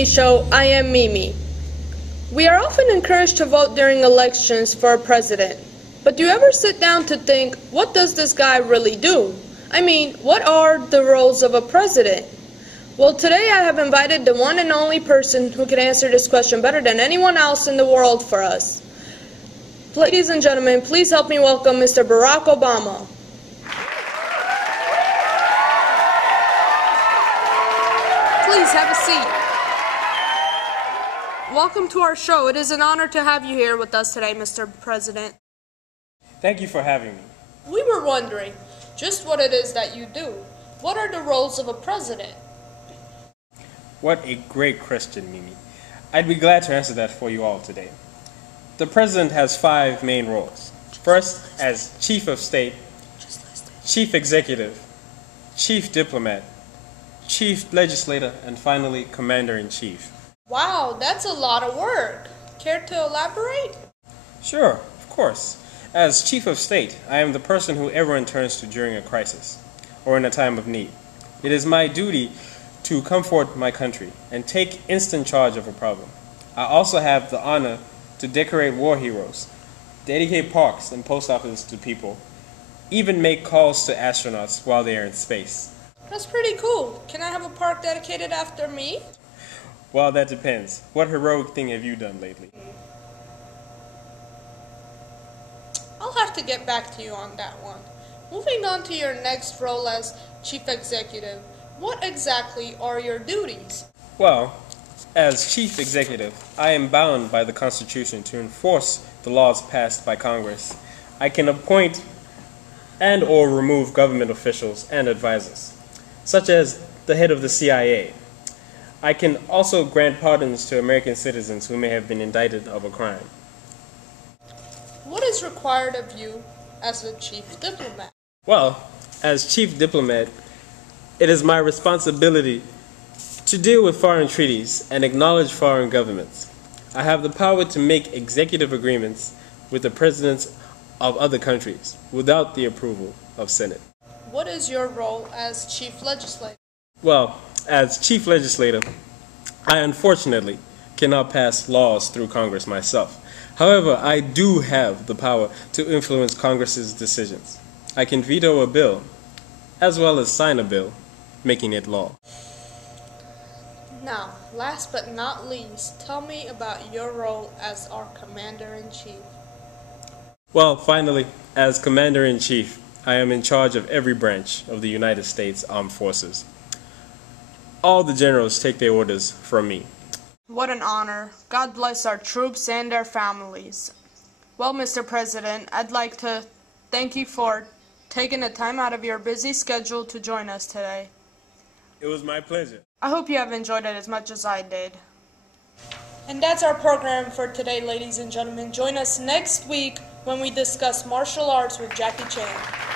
Mimi Show. I am Mimi. We are often encouraged to vote during elections for a president. But do you ever sit down to think, what does this guy really do? I mean, what are the roles of a president? Well, today I have invited the one and only person who can answer this question better than anyone else in the world for us. Ladies and gentlemen, please help me welcome Mr. Barack Obama. Please have a seat. Welcome to our show. It is an honor to have you here with us today, Mr. President. Thank you for having me. We were wondering just what it is that you do. What are the roles of a president? What a great question, Mimi. I'd be glad to answer that for you all today. The president has 5 main roles. First, as chief of state, chief executive, chief diplomat, chief legislator, and finally, commander-in-chief. Wow, that's a lot of work. Care to elaborate? Sure, of course. As chief of state, I am the person who everyone turns to during a crisis or in a time of need. It is my duty to comfort my country and take instant charge of a problem. I also have the honor to decorate war heroes, dedicate parks and post offices to people, even make calls to astronauts while they are in space. That's pretty cool. Can I have a park dedicated after me? Well, that depends. What heroic thing have you done lately? I'll have to get back to you on that one. Moving on to your next role as chief executive, what exactly are your duties? Well, as chief executive, I am bound by the Constitution to enforce the laws passed by Congress. I can appoint and or remove government officials and advisors, such as the head of the CIA. I can also grant pardons to American citizens who may have been indicted of a crime. What is required of you as a chief diplomat? Well, as chief diplomat, it is my responsibility to deal with foreign treaties and acknowledge foreign governments. I have the power to make executive agreements with the presidents of other countries without the approval of Senate. What is your role as chief legislator? Well, as chief legislator, I unfortunately cannot pass laws through Congress myself. However, I do have the power to influence Congress's decisions. I can veto a bill, as well as sign a bill, making it law. Now, last but not least, tell me about your role as our Commander-in-Chief. Well, finally, as Commander-in-Chief, I am in charge of every branch of the United States Armed Forces. All the generals take their orders from me. What an honor. God bless our troops and their families. Well, Mr. President, I'd like to thank you for taking the time out of your busy schedule to join us today. It was my pleasure. I hope you have enjoyed it as much as I did. And that's our program for today, ladies and gentlemen. Join us next week when we discuss martial arts with Jackie Chan.